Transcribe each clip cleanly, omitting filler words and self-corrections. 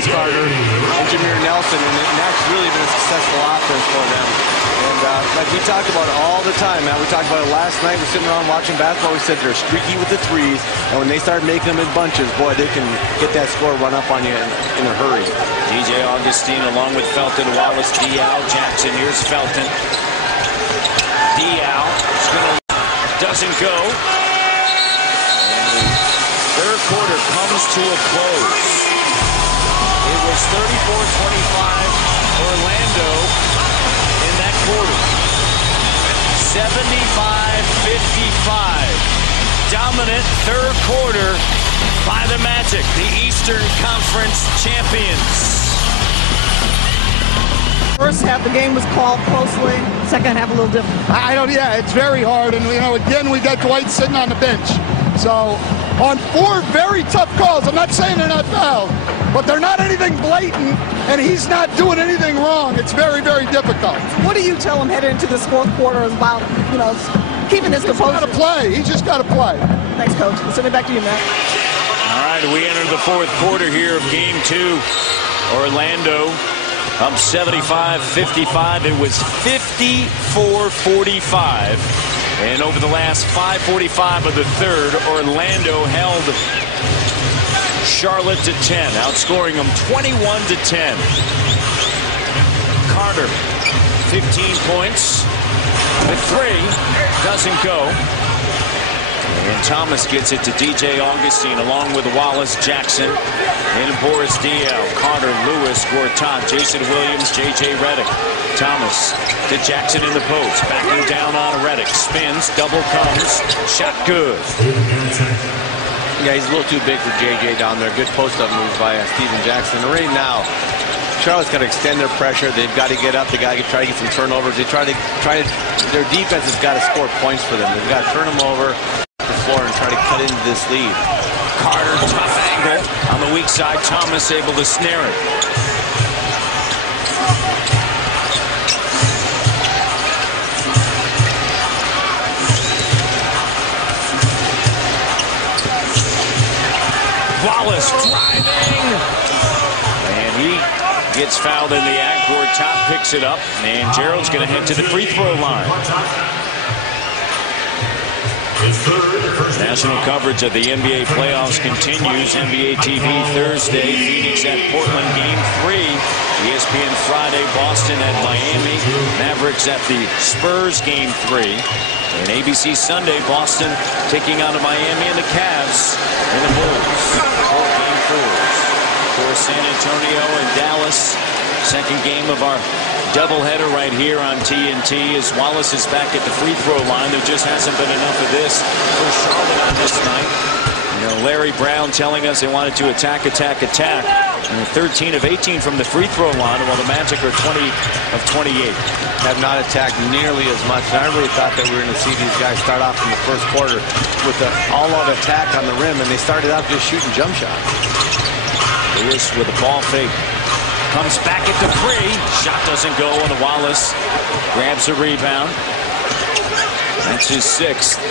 Vince Carter and Jameer Nelson, and that's really been a successful offense for them. And like we talked about all the time, man, we talked about it last night. We're sitting around watching basketball. We said they're streaky with the threes, and when they start making them in bunches, boy, they can get that score run up on you in a hurry. DJ Augustine along with Felton, Wallace, Diao, Jackson. Here's Felton. Diao doesn't go. And the third quarter comes to a close. It was 34-25 Orlando in that quarter. 75-55. Dominant third quarter by the Magic, the Eastern Conference champions. First half, the game was called closely. Second half, a little different. Yeah, it's very hard. And, again, we got Dwight sitting on the bench. So, on 4 very tough calls, I'm not saying they're not fouled, but they're not anything blatant, and he's not doing anything wrong. It's very, very difficult. What do you tell him heading into this fourth quarter about, keeping his composure? He's got to play. He's just got to play. Thanks, Coach. We'll send it back to you, Matt. All right, we enter the fourth quarter here of Game 2. Orlando up 75-55. It was 54-45. And over the last 5:45 of the third, Orlando held Charlotte to 10, outscoring them 21-10. Carter, 15 points. The three doesn't go. And Thomas gets it to DJ Augustine along with Wallace, Jackson, and Boris Diaw. Carter, Lewis, Gortat, Jason Williams, J.J. Redick. Thomas to Jackson in the post. Backing down on Redick. Spins, double comes. Shot good. Yeah, he's a little too big for J.J. down there. Good post-up move by Steven Jackson. And right now, Charlotte's got to extend their pressure. They've got to get up. They got to try to get some turnovers. They try to. Their defense has got to score points for them. They've got to turn them over the floor and try to cut into this lead. Carter, tough angle on the weak side. Thomas able to snare it. Wallace driving, and he gets fouled in the act. Gortat picks it up, and Gerald's going to head to the free throw line. National coverage of the NBA playoffs continues. NBA TV Thursday, Phoenix at Portland, Game 3. ESPN Friday, Boston at Miami. Mavericks at the Spurs, Game 3. And ABC Sunday, Boston taking on Miami and the Cavs and the Bulls. Game 4s for San Antonio and Dallas. Second game of our doubleheader right here on TNT as Wallace is back at the free throw line. There just hasn't been enough of this for Charlotte on this night. Larry Brown telling us they wanted to attack. And 13 of 18 from the free throw line, while the Magic are 20 of 28. Have not attacked nearly as much. And I really thought that we were going to see these guys start off in the first quarter with an all-out attack on the rim, and they started out just shooting jump shots. Lewis with a ball fake. Comes back at the three. Shot doesn't go, and Wallace grabs a rebound. That's his 6th.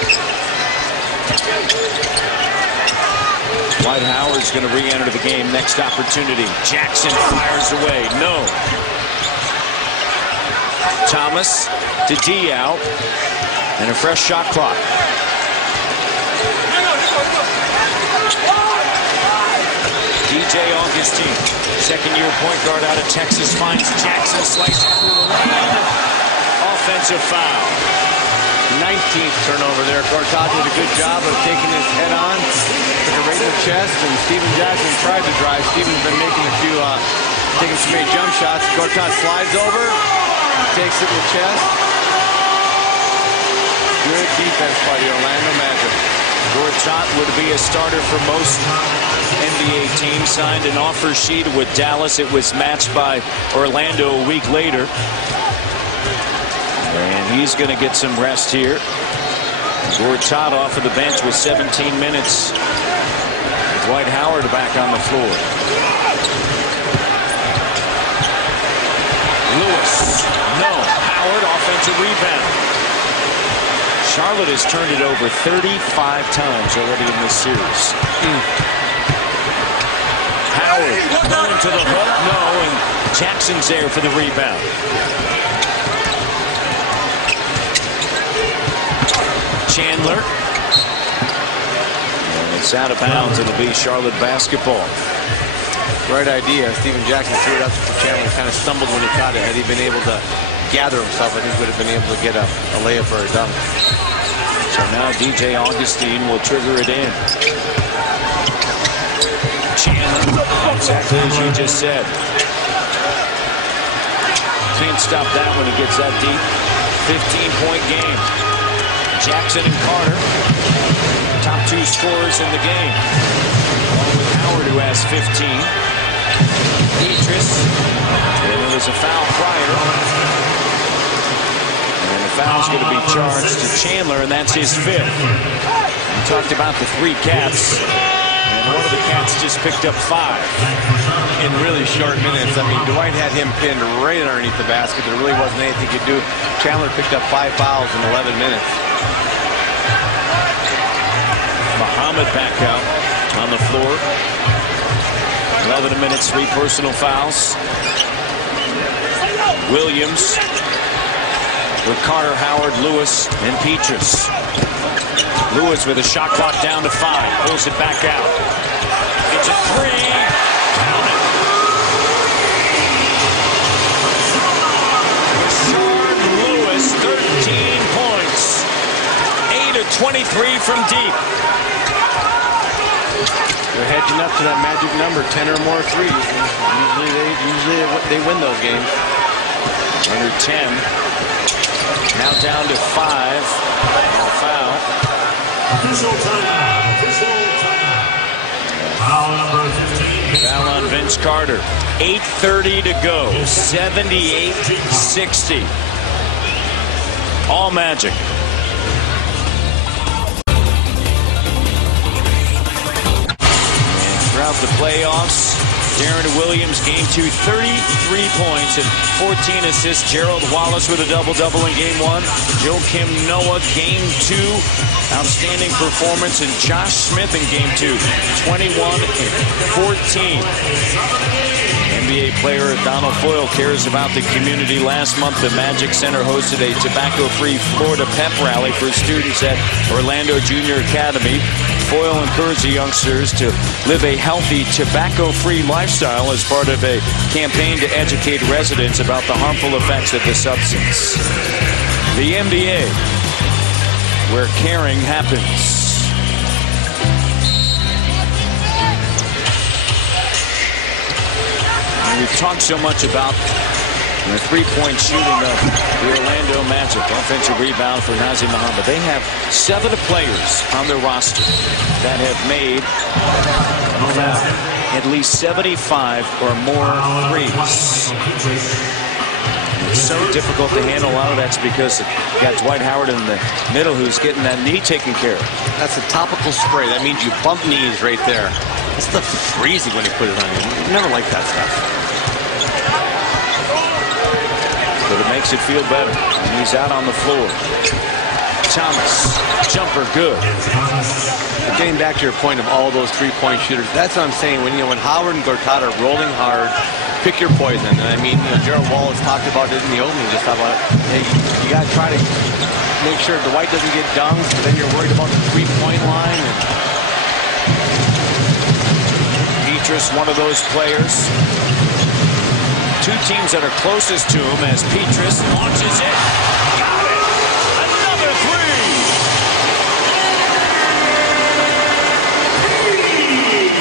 Dwight Howard's going to re-enter the game. Next opportunity. Jackson fires away. No. Thomas to Diaw. And a fresh shot clock. DJ Augustine, second-year point guard out of Texas, finds Jackson slicing through the lane. Offensive foul. 19th turnover there. Gortat did a good job of taking his head on, took it right in the chest, and Steven Jackson tried to drive. Steven's been making a few, taking some great jump shots. Gortat slides over, takes it in the chest. Good defense by the Orlando Magic. Gortat would be a starter for most NBA teams. Signed an offer sheet with Dallas. It was matched by Orlando a week later. And he's going to get some rest here. Gortat off of the bench with 17 minutes. Dwight Howard back on the floor. Lewis. No. Howard, offensive rebound. Charlotte has turned it over 35 times already in this series. Howard Howard going to the hook. No, and Jackson's there for the rebound. Chandler. And it's out of bounds. It'll be Charlotte basketball. Right idea. Steven Jackson threw it up to Chandler. Kind of stumbled when he caught it. Had he been able to gather himself, I think he would have been able to get a layup or a dunk. So now DJ Augustine will trigger it in. Chandler, exactly as you just said. Can't stop that when it gets that deep. 15-point game. Jackson and Carter, top two scorers in the game. Along with Howard, who has 15. Petrus, and there was a foul prior. And the foul's going to be charged to Chandler, and that's his fifth. We talked about the three cats, and one of the cats just picked up 5. In really short minutes. I mean, Dwight had him pinned right underneath the basket. There really wasn't anything he could do. Chandler picked up 5 fouls in 11 minutes. Muhammad back out on the floor. 11 minutes, 3 personal fouls. Williams with Carter, Howard, Lewis, and Petrus. Lewis with a shot clock down to 5. Pulls it back out. It's a 3. Count it. Rashard Lewis, 13 points. 8 of 23 from deep. They're hedging up to that magic number, 10 or more threes. Usually they win those games. Under 10. Now down to 5. Foul. Official timeout. Foul number 15. Foul on Vince Carter. 8:30 to go. 78-60. All Magic. Throughout the playoffs, Darren Williams, game 2, 33 points and 14 assists. Gerald Wallace with a double-double in game 1. Joakim Noah, game 2, outstanding performance. And Josh Smith in game 2, 21 and 14. NBA player Donald Foyle cares about the community. Last month, the Magic Center hosted a tobacco-free Florida pep rally for students at Orlando Junior Academy. Foyle encouraged the youngsters to live a healthy, tobacco-free lifestyle as part of a campaign to educate residents about the harmful effects of the substance. The NBA, where caring happens. And we've talked so much about the three-point shooting of the Orlando Magic. Offensive rebound for Nazr Muhammad. They have 7 players on their roster that have made at least 75 or more threes. It's so difficult to handle. A lot of that's because you got Dwight Howard in the middle who's getting that knee taken care of. That's a topical spray. That means you bump knees right there. That stuff's freezing when you put it on you. Never like that stuff. But it makes it feel better. And he's out on the floor. Thomas, jumper good. Getting back to your point of all those three-point shooters, that's what I'm saying. When Howard and Gortat are rolling hard, pick your poison. And I mean, Gerald Wallace talked about it in the opening. Just about hey, you got to try to make sure Dwight doesn't get dunks, but then you're worried about the three-point line. And Petrus, one of those players. 2 teams that are closest to him as Petrus launches it. Got it! Another 3!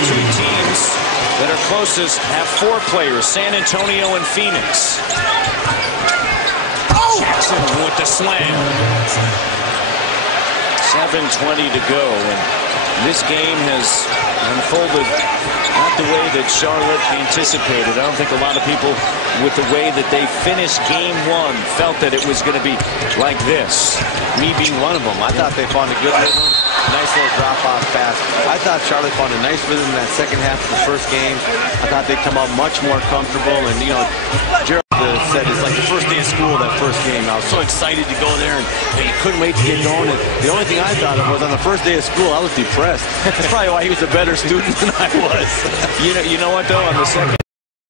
2 teams that are closest have 4 players, San Antonio and Phoenix. Jackson with the slam. 7:20 to go, and this game has unfolded not the way that Charlotte anticipated. I don't think a lot of people, with the way that they finished game 1, felt that it was going to be like this. Me being one of them, I thought they found a good rhythm, nice little drop-off pass. I thought Charlotte found a nice rhythm in that second half of the first game. I thought they'd come out much more comfortable, and Gerald said it's like the first day of school, that first game. I was so excited to go there and couldn't wait to get going. And the only thing I thought of was on the first day of school, I was depressed. That's probably why he was a better student than I was. You know what, though? On the second